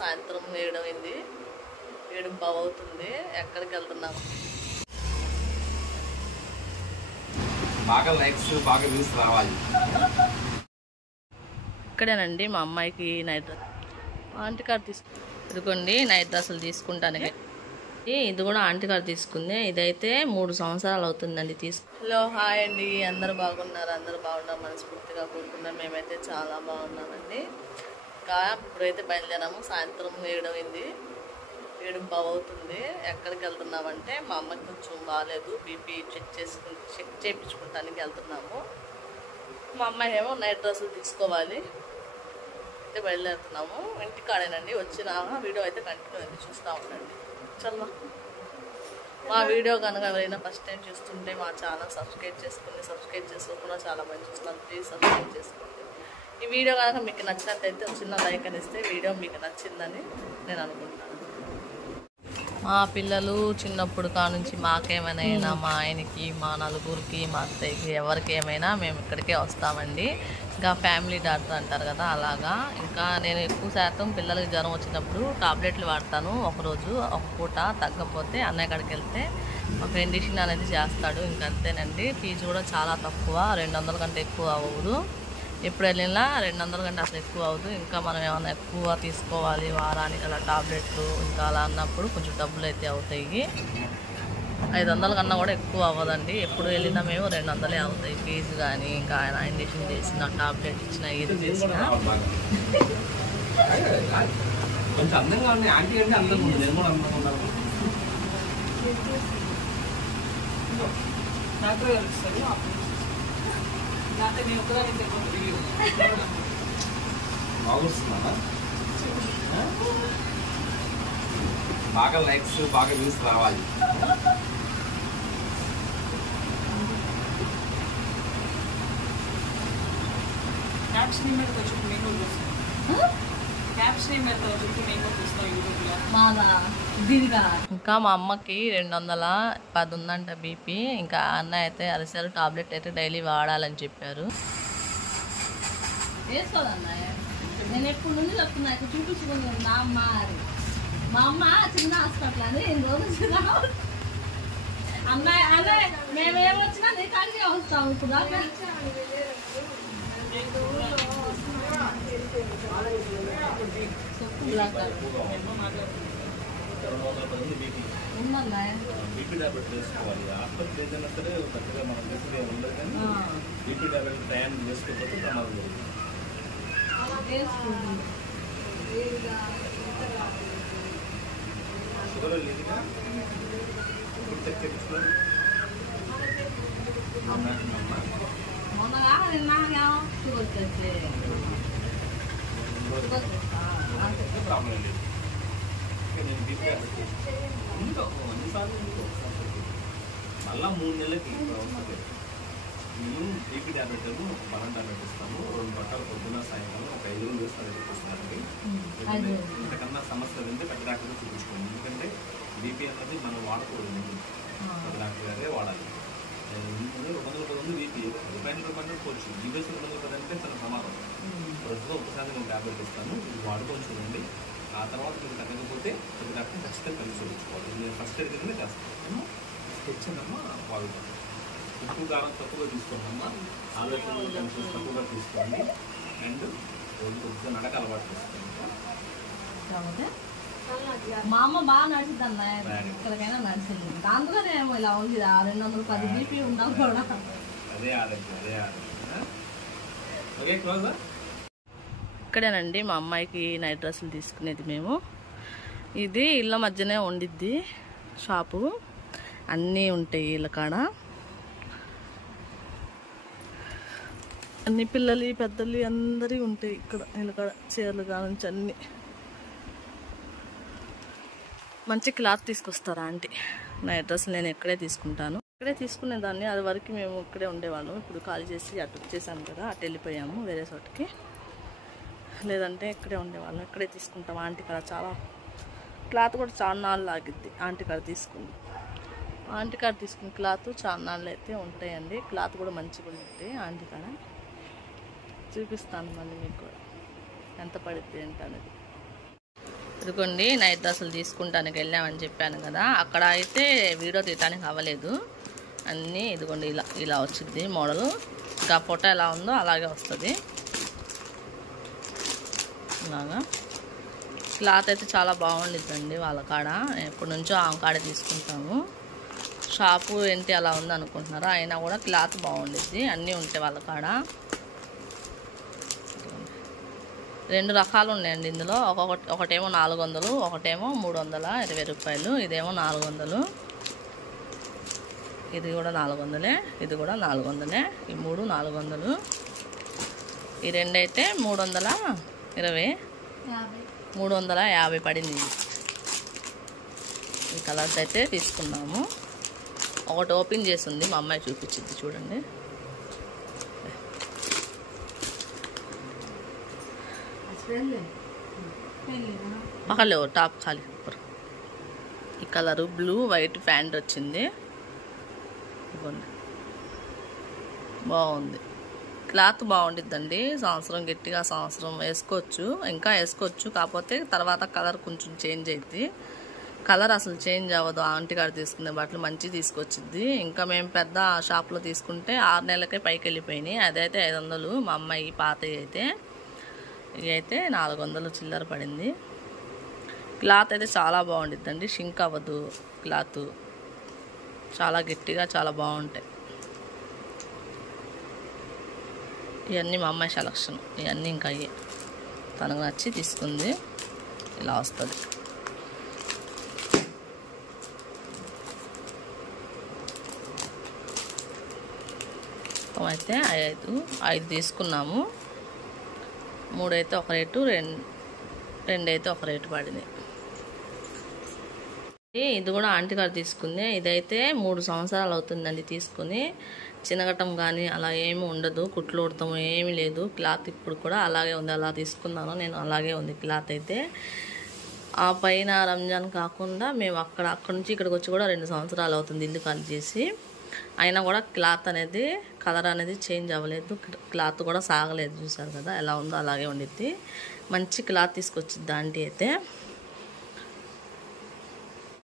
సాయంత్రం 7 అయింది, 7:15 అవుతుంది. ఎక్కడికి వెళ్తున్నాము? బాగా లైక్స్ బాగా వ్యూస్ రావాలి. ఇక్కడేనండి మా అమ్మాయికి నైట్ డ్రెస్ ఆంటీ కార్డ్ ఇదిగోండి నైట్ డ్రెస్సులు తీసుకుంటాను. ఇది కూడా ఆంటీ కార్డ్ తీసుకుంది. ఇదైతే 3 సంవత్సరాలు అవుతుందండి హలో హాయ్ అండి, అందరు బాగున్నారు? అందరు బాగున్నారు మనస్ఫూర్తిగా కోరుకున్నాం. మేమైతే చాలా బాగున్నామండి. ఇంకా ఇప్పుడైతే బయలుదేరాము. సాయంత్రం 7 అయింది, 7:15 అవుతుంది. ఎక్కడికి వెళ్తున్నామంటే మా అమ్మకి కొంచెం బాగాలేదు, బీపీ చెక్ చేయించుకుంటానికి వెళ్తున్నాము. మా అమ్మాయి ఏమో నైట్ డ్రెస్సులు తీసుకోవాలి. అయితే బయలుదేరుతున్నాము. ఇంటికాడేనండి. వచ్చిన వీడియో అయితే కంటిన్యూ అయితే చూస్తూ ఉండండి. చల్లా మా వీడియో కనుక ఎవరైనా ఫస్ట్ టైం చూస్తుంటే మా ఛానల్ సబ్స్క్రైబ్ చేసుకోకుండా చాలా మంది చూస్తున్నారు. ప్లీజ్ సబ్స్క్రైబ్ చేసుకోండి. ఈ వీడియో కనుక మీకు నచ్చినట్టయితే చిన్న లైక్ అని ఇస్తే వీడియో మీకు నచ్చిందని నేను అనుకుంటున్నాను. మా పిల్లలు చిన్నప్పుడు కానుంచి మాకేమైనా మా ఆయనకి, మా నలుగురికి, మా అత్తయ్యకి ఎవరికి ఏమైనా మేము ఇక్కడికే వస్తామండి. ఇంకా ఫ్యామిలీ డాక్టర్ అంటారు కదా, అలాగా. ఇంకా నేను ఎక్కువ శాతం పిల్లలకి జ్వరం వచ్చినప్పుడు టాబ్లెట్లు వాడతాను. ఒకరోజు ఒక పూట తగ్గకపోతే అన్నయ్య కాడికి వెళ్తే ఒక ఇంజెక్షన్ అనేది చేస్తాడు. ఇంకంతేనండి. ఫీజు కూడా చాలా తక్కువ, 200 కంటే ఎక్కువ అవ్వదు. ఎప్పుడు వెళ్ళినా 200 కంటే అసలు ఎక్కువ అవ్వదు. ఇంకా మనం ఏమైనా ఎక్కువ తీసుకోవాలి వారానికి అలా టాబ్లెట్లు ఇంకా అలా అన్నప్పుడు కొంచెం డబ్బులు అయితే అవుతాయి. 500 కన్నా కూడా ఎక్కువ అవ్వదండి. ఎప్పుడు వెళ్ళినా మేము 200 అవుతాయి ఫీజు. కానీ ఇంకా ఆయన ఇంజెక్షన్ చేసిన, టాబ్లెట్ ఇచ్చిన, ఏది చేసినా. కొంచెం అందంగా ఉన్నాయి ఆంటీ అంటే అందంగా ఉంది. నేను కూడా అందంగా ఉన్నాను. బాగా లైక్స్ బాగా వ్యూస్ రావాలి. ఇంకా మా అమ్మకి 210 ఉందంట బీపీ. ఇంకా అన్న అయితే అరిసెలు టాబ్లెట్ అయితే డైలీ వాడాలని చెప్పారు. వేసుకోదన్నయ్య, నేను ఎప్పుడు నుండి చెప్తున్నా చూపించుకున్నాను. మా అమ్మ చిన్న హాస్పిటల్ అని రోజు అన్నయ్య అదే మేమేమొచ్చినా నీ కాడికే వస్తాము. ఇప్పుడు బీపీ టాబ్లెట్ వేసుకోవాలి. హాస్పిటల్ ఏదైనా సరే పెద్దగా మనం చేసేది ఉండదు, కానీ బీపీ టాబ్లెట్ టైం చేసుకోకపోతే ప్రమాదం జరుగుతుంది. షుగర్ లేదుగా ఇప్పుడు చెక్ చేయించుకోవాలి. ప్రాబ్లం లేదు. నేను బీపీ అన్నిసార్లు మళ్ళా 3 నెలలకి వస్తుంది. మేము బీపీ టాబ్లెట్ బలం టాబ్లెట్ ఇస్తాము. 2 బట్టలు పొద్దున్న సాయంకాలం ఒక 5 రోజులు వేస్తారని చెప్పేస్తున్నారండి. ఇంతకన్నా సమస్యలు అంటే పెద్ద డాక్టర్గా చూపించుకోండి. ఎందుకంటే బీపీ అన్నది మనం వాడకూడదు, పెద్ద డాక్టర్ గారే వాడాలి. 210 బీపీ రూపాయలు పోవచ్చు. జీబీఎస్ 210 అంటే చాలా ప్రమాదం. ప్రస్తుతం ఒకసారి నేను టాబ్లెట్ ఇస్తాను, ఇది వాడుకొని చూడండి. ఆ తర్వాత మీరు తగ్గకపోతే పెద్ద డాక్టర్ ఖచ్చితంగా కలిసి చూపించుకోవాలి. నేను ఫస్ట్ ఎయిడ్ కింద చేస్తాను. స్కెచ్ అమ్మా వాడుతాను. ఉప్పు కారం తక్కువగా తీసుకోండమ్మా, ఆలోచన తక్కువగా తీసుకోండి. అండ్ రోజు కొద్దిగా నడక అలవాటు చేసుకోండి. మా అమ్మ బాగా నడిచింది అన్నయ్య, ఎక్కడికైనా నడిచింది. దాంట్లోనే ఏమో ఇలా ఉంది, 210 బీపీ ఉండాలి కూడా. అదే ఆరోగ్యం, అదే ఆరోగ్యం. Okay close. ఇక్కడేనండి మా అమ్మాయికి నైట్ డ్రెస్సులు తీసుకునేది మేము. ఇది ఇళ్ళ మధ్యనే ఉండిద్ది షాపు, అన్నీ ఉంటాయి ఇళ్ళ కాడ. అన్ని పిల్లలు పెద్దలు అందరి ఉంటాయి ఇక్కడ ఇళ్ళ కాడ. చీరలు కానుంచి అన్నీ మంచి క్లాత్ తీసుకొస్తారా ఆంటీ. నైట్ డ్రెస్సులు నేను ఇక్కడే తీసుకుంటాను. ఇక్కడే తీసుకునేదాన్ని, అది వరకు మేము ఇక్కడే ఉండేవాళ్ళం. ఇప్పుడు ఖాళీ చేసి అటు వచ్చేసాము కదా, అటు వెళ్ళిపోయాము వేరే చోటుకి. లేదంటే ఇక్కడే ఉండేవాళ్ళం. ఇక్కడే తీసుకుంటాం ఆంటీ కాడ. చాలా క్లాత్ కూడా చాలా నాళ్ళు లాగిద్ది ఆంటీ కాడ తీసుకుంది. ఆంటీ కాడ తీసుకున్న క్లాత్ చాలా నాళ్ళు అయితే ఉంటాయండి. క్లాత్ కూడా మంచిగా ఉంటుంది ఆంటీ కాడ. చూపిస్తాను మళ్ళీ మీకు కూడా ఎంత పడుతుంది ఏంటనేది. ఇదిగోండి నైట్ డ్రెస్సులు తీసుకుంటానికి వెళ్ళామని చెప్పాను కదా, అక్కడ అయితే వీడియో తీయటానికి అవ్వలేదు. అన్నీ ఇదిగోండి ఇలా ఇలా వచ్చింది మోడలు. ఇంకా ఫోటో ఎలా ఉందో అలాగే వస్తుంది. ఇలాగా క్లాత్ అయితే చాలా బాగుండిద్దండి వాళ్ళ కాడ. ఎప్పటి నుంచో ఆమె కాడ తీసుకుంటాము. షాపు ఏంటి అలా ఉంది అనుకుంటున్నారా, అయినా కూడా క్లాత్ బాగుండిద్ది. అన్నీ ఉంటాయి వాళ్ళ కాడ. 2 రకాలు ఉన్నాయండి ఇందులో. ఒకటేమో 400, ఒకటేమో 320 రూపాయలు. ఇదేమో 400, ఇది కూడా 400, ఇది కూడా 400. ఈ 3 400. ఈ 2 అయితే 320, 350 పడింది. ఈ కలర్స్ అయితే తీసుకున్నాము. ఒకటి ఓపెన్ చేసి ఉంది, మా అమ్మాయి చూపించింది చూడండి. పక్కలే టాప్ ఖాళీ. ఈ కలరు బ్లూ వైట్ ప్యాంట్ వచ్చింది. బాగుంది, క్లాత్ బాగుండిద్దండి. సంవత్సరం గట్టిగా సంవత్సరం వేసుకోవచ్చు, ఇంకా వేసుకోవచ్చు. కాకపోతే తర్వాత కలర్ కొంచెం చేంజ్ అవుతుంది. కలర్ అసలు చేంజ్ అవ్వదు. ఆంటీ గారు తీసుకునే బట్టలు మంచి తీసుకొచ్చింది. ఇంకా మేము పెద్ద షాప్లో తీసుకుంటే 6 నెలలకే పైకి వెళ్ళిపోయినాయి. అదైతే 500. మా అమ్మాయి పాతవి అయితే ఇవి అయితే 400 చిల్లర పడింది. క్లాత్ అయితే చాలా బాగుండిద్దండి, షింక్ అవ్వదు. క్లాత్ చాలా గట్టిగా చాలా బాగుంటాయి. ఇవన్నీ మా అమ్మాయి సెలక్షన్. ఇవన్నీ ఇంకా అయ్యే తనకు నచ్చి తీసుకుంది. ఇలా వస్తుంది. అయితే 5 తీసుకున్నాము. 3 అయితే ఒక రేటు, 2 అయితే ఒక రేటు పడింది. ఇది కూడా ఆంటీ గారు తీసుకుంది. ఇదైతే 3 సంవత్సరాలు అవుతుందండి తీసుకుని. చినగటం కానీ అలా ఏమి ఉండదు, కుట్లు ఉడతాం ఏమీ లేదు. క్లాత్ ఇప్పుడు కూడా అలాగే ఉంది. అలా తీసుకున్నాను నేను, అలాగే ఉంది క్లాత్ అయితే. ఆ పైన రంజాన్ కాకుండా మేము అక్కడి నుంచి ఇక్కడికి వచ్చి కూడా 2 సంవత్సరాలు అవుతుంది ఇల్లు ఖాళీ చేసి. అయినా కూడా క్లాత్ అనేది కలర్ అనేది చేంజ్ అవ్వలేదు. క్లాత్ కూడా సాగలేదు. చూసారు కదా ఎలా ఉందో అలాగే ఉండిద్ది. మంచి క్లాత్ తీసుకొచ్చిద్ది ఆంటీ అయితే.